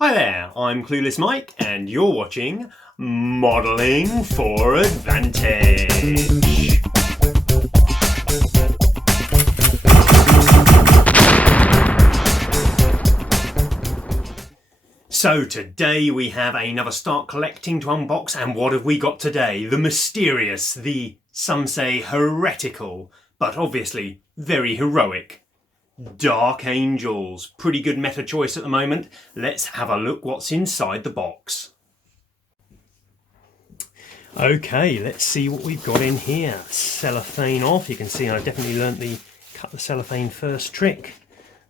Hi there, I'm Clueless Mike and you're watching Modelling for Advantage. So today we have another Start Collecting to unbox, and what have we got today? The mysterious, the, some say, heretical, but obviously very heroic Dark Angels. Pretty good meta choice at the moment. Let's have a look what's inside the box. Okay, let's see what we've got in here. Cellophane off. You can see I definitely learnt the cut the cellophane first trick.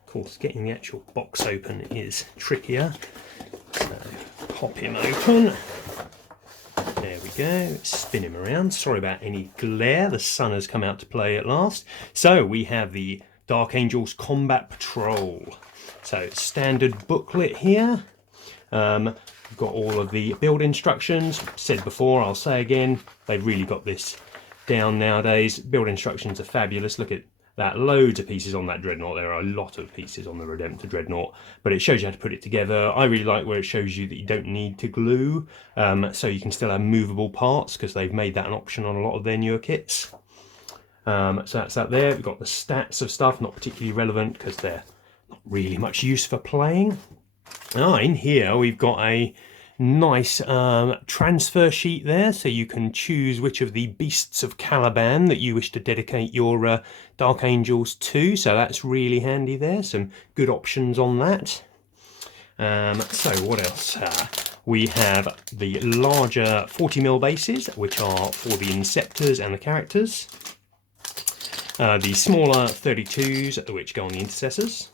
Of course, getting the actual box open is trickier. So, pop him open. There we go, spin him around. Sorry about any glare, the sun has come out to play at last. So we have the Dark Angels Combat Patrol. So standard booklet here. We've got all of the build instructions. Said before, I'll say again, they've really got this down nowadays. Build instructions are fabulous. Look at that, loads of pieces on that Dreadnought. There are a lot of pieces on the Redemptor Dreadnought, but it shows you how to put it together. I really like where it shows you that you don't need to glue, so you can still have movable parts, because they've made that an option on a lot of their newer kits. So that's that there. We've got the stats of stuff, not particularly relevant because they're not really much use for playing. In here we've got a nice transfer sheet there, so you can choose which of the beasts of Caliban that you wish to dedicate your Dark Angels to, so that's really handy there. Some good options on that. So what else? We have the larger 40mm bases, which are for the Inceptors and the characters. The smaller 32s, which go on the Intercessors.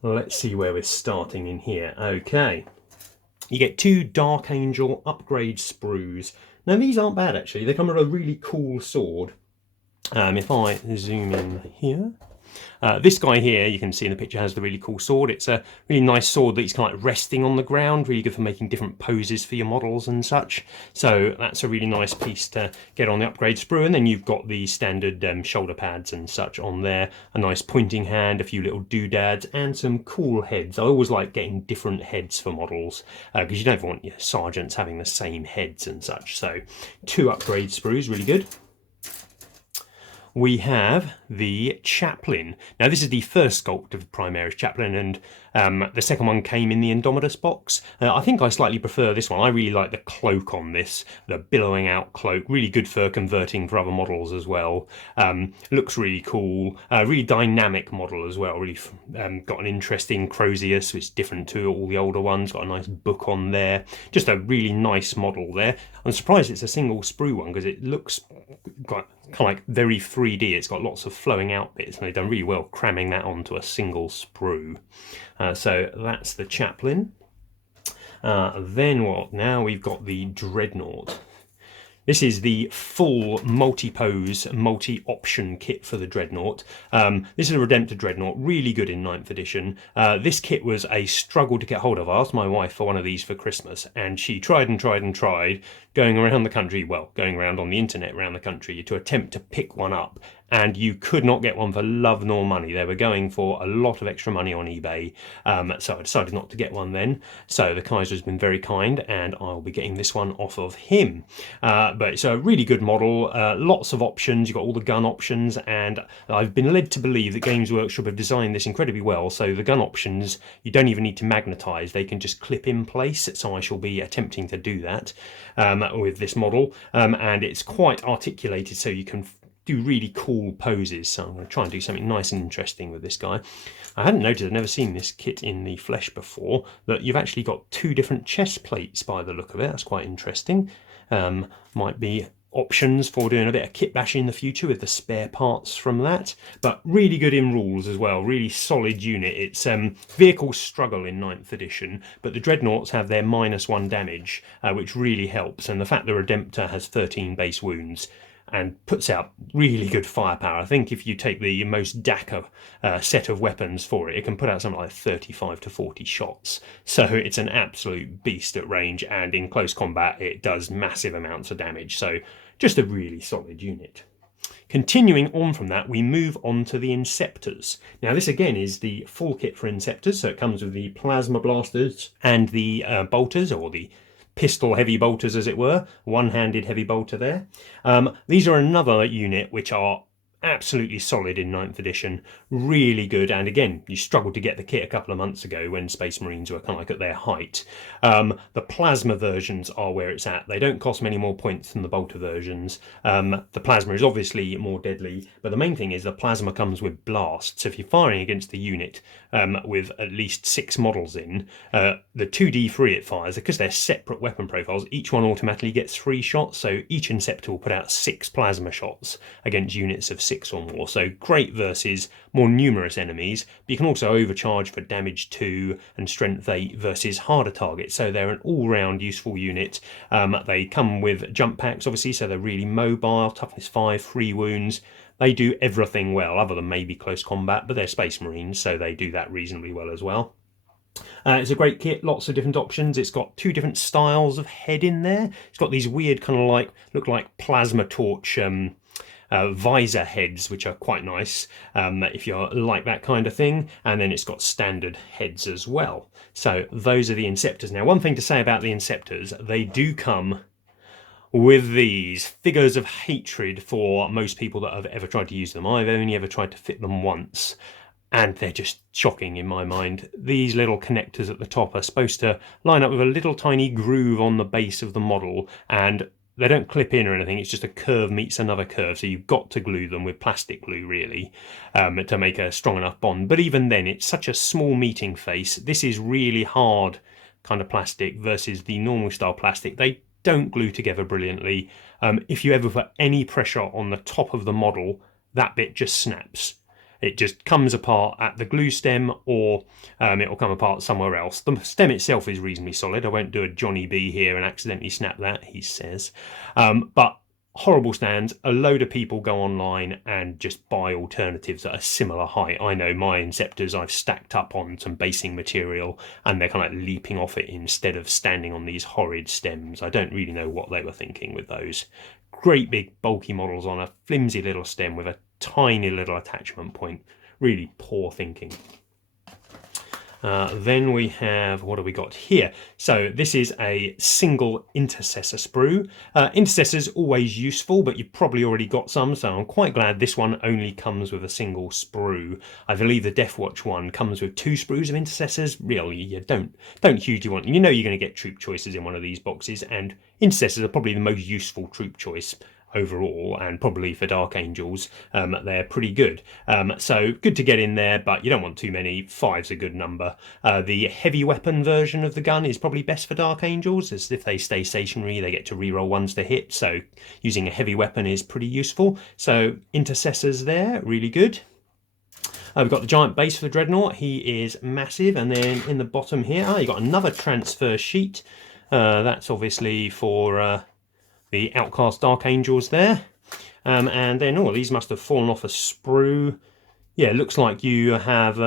Let's see where we're starting in here. Okay. You get 2 Dark Angel upgrade sprues. Now these aren't bad actually, they come with a really cool sword. If I zoom in here, this guy here, you can see in the picture, has the really cool sword. It's a really nice sword that's kind of like resting on the ground, really good for making different poses for your models and such. So that's a really nice piece to get on the upgrade sprue. And then you've got the standard shoulder pads and such on there, a nice pointing hand, a few little doodads, and some cool heads. I always like getting different heads for models, because you don't want your sergeants having the same heads and such. So 2 upgrade sprues, really good. We have the Chaplin. Now this is the first sculpt of Primaris Chaplin, and the second one came in the Indomitus box. I think I slightly prefer this one. I really like the cloak on this, the billowing out cloak, really good for converting for other models as well. Looks really cool, really dynamic model as well, really got an interesting Crozius, which is different to all the older ones, got a nice book on there. Just a really nice model there. I'm surprised it's a single sprue one, because it looks kind of like very 3D. It's got lots of flowing out bits, and they've done really well cramming that onto a single sprue. So that's the Chaplin. Then what? Now we've got the Dreadnought. This is the full multi-pose, multi-option kit for the Dreadnought. This is a Redemptor Dreadnought, really good in 9th edition. This kit was a struggle to get hold of. I asked my wife for one of these for Christmas, and she tried and tried and tried, going around the country, well, going around on the internet around the country to attempt to pick one up. And you could not get one for love nor money. They were going for a lot of extra money on eBay, so I decided not to get one then. So the Kaiser's been very kind, and I'll be getting this one off of him. But it's a really good model, lots of options. You've got all the gun options, and I've been led to believe that Games Workshop have designed this incredibly well. So the gun options, you don't even need to magnetize, they can just clip in place. So I shall be attempting to do that with this model, and it's quite articulated, so you can do really cool poses. So I'm going to try and do something nice and interesting with this guy. I hadn't noticed, I've never seen this kit in the flesh before, that you've actually got 2 different chest plates by the look of it. That's quite interesting. Might be options for doing a bit of kit bash in the future with the spare parts from that, but really good in rules as well, really solid unit. It's vehicles struggle in 9th edition, but the Dreadnoughts have their -1 damage, which really helps, and the fact the Redemptor has 13 base wounds and puts out really good firepower. I think if you take the most Dakar set of weapons for it, it can put out something like 35 to 40 shots. So it's an absolute beast at range, and in close combat it does massive amounts of damage. So just a really solid unit. Continuing on from that, we move on to the Inceptors. Now this again is the full kit for Inceptors, so it comes with the plasma blasters and the bolters, or the pistol heavy bolters as it were, one-handed heavy bolter there. These are another unit which are absolutely solid in 9th edition, really good, and again you struggled to get the kit a couple of months ago when Space Marines were kind of like at their height. The plasma versions are where it's at. They don't cost many more points than the bolter versions. The plasma is obviously more deadly, but the main thing is the plasma comes with blast, so if you're firing against the unit with at least 6 models in, the 2d3 it fires, because they're separate weapon profiles, each one automatically gets 3 shots, so each Inceptor will put out 6 plasma shots against units of 6 or more. So great versus more numerous enemies, but you can also overcharge for damage 2 and strength 8 versus harder targets, so they're an all-round useful unit. They come with jump packs obviously, so they're really mobile, toughness 5, 3 wounds. They do everything well, other than maybe close combat, but they're Space Marines, so they do that reasonably well as well. It's a great kit, lots of different options. It's got 2 different styles of head in there. It's got these weird kind of like, look like plasma torch visor heads, which are quite nice if you like that kind of thing, and then it's got standard heads as well. So those are the Inceptors. Now one thing to say about the Inceptors, they do come with these figures of hatred for most people that have ever tried to use them. I've only ever tried to fit them once, and they're just shocking in my mind. These little connectors at the top are supposed to line up with a little tiny groove on the base of the model, and they don't clip in or anything, it's just a curve meets another curve, so you've got to glue them with plastic glue really to make a strong enough bond. But even then, it's such a small meeting face. This is really hard kind of plastic versus the normal style plastic. They don't glue together brilliantly. If you ever put any pressure on the top of the model, that bit just snaps. It just comes apart at the glue stem, or it'll come apart somewhere else. The stem itself is reasonably solid. I won't do a Johnny B here and accidentally snap that, he says. But horrible stands. A load of people go online and just buy alternatives at a similar height. I know my Inceptors I've stacked up on some basing material, and they're kind of like leaping off it instead of standing on these horrid stems. I don't really know what they were thinking with those. Great big bulky models on a flimsy little stem with a tiny little attachment point. Really poor thinking. Then we have, what have we got here? So this is a single intercessor sprue. Intercessor's always useful, but you've probably already got some, so I'm quite glad this one only comes with a single sprue. I believe the Deathwatch one comes with 2 sprues of intercessors. Really, you don't hugely want, you know you're going to get troop choices in one of these boxes, and intercessors are probably the most useful troop choice overall, and probably for Dark Angels they're pretty good. So good to get in there, but you don't want too many. 5's a good number. The heavy weapon version of the gun is probably best for Dark Angels, as if they stay stationary they get to reroll 1s to hit, so using a heavy weapon is pretty useful. So intercessors there, really good. We've got the giant base for the Dreadnought. He is massive, and then in the bottom here, you've got another transfer sheet. That's obviously for the Outcast Dark Angels there. And then, these must have fallen off a sprue. Yeah, it looks like you have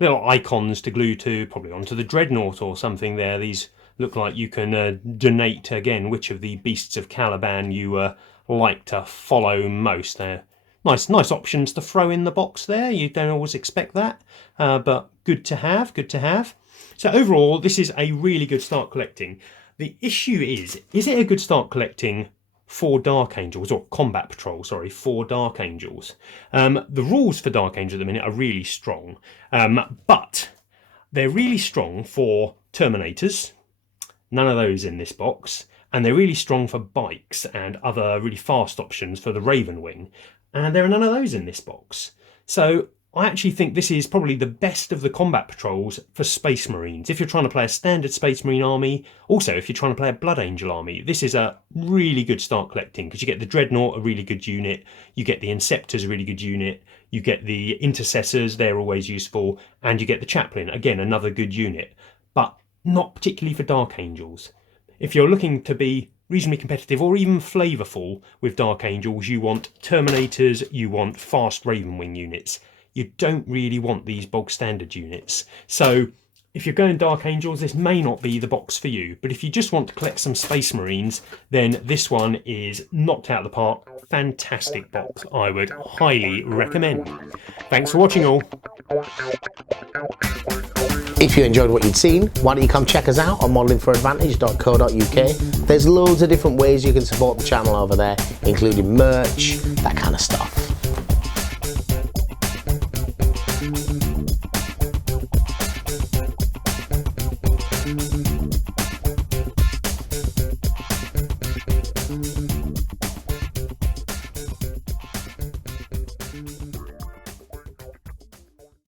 little icons to glue to, probably onto the Dreadnought or something there. These look like you can donate, again, which of the Beasts of Caliban you like to follow most. They're nice options to throw in the box there. You don't always expect that, but good to have, good to have. So overall, this is a really good start collecting. The issue is it a good start collecting for Dark Angels, or Combat Patrol, sorry, for Dark Angels? The rules for Dark Angels at the minute are really strong, but they're really strong for Terminators, none of those in this box, and they're really strong for bikes and other really fast options for the Raven Wing, and there are none of those in this box. So I actually think this is probably the best of the Combat Patrols for Space Marines. If you're trying to play a standard Space Marine army, also if you're trying to play a Blood Angel army, this is a really good start collecting, because you get the Dreadnought, a really good unit, you get the Inceptors, a really good unit, you get the Intercessors, they're always useful, and you get the Chaplin, again another good unit, but not particularly for Dark Angels. If you're looking to be reasonably competitive or even flavourful with Dark Angels, you want Terminators, you want fast Raven Wing units. You don't really want these bog standard units. So If you're going Dark Angels, this may not be the box for you, but if you just want to collect some Space Marines, then this one is knocked out of the park. Fantastic box. I would highly recommend. Thanks for watching all. If you enjoyed what you'd seen, why don't you come check us out on modelingforadvantage.co.uk. There's loads of different ways you can support the channel over there, including merch, that kind of stuff.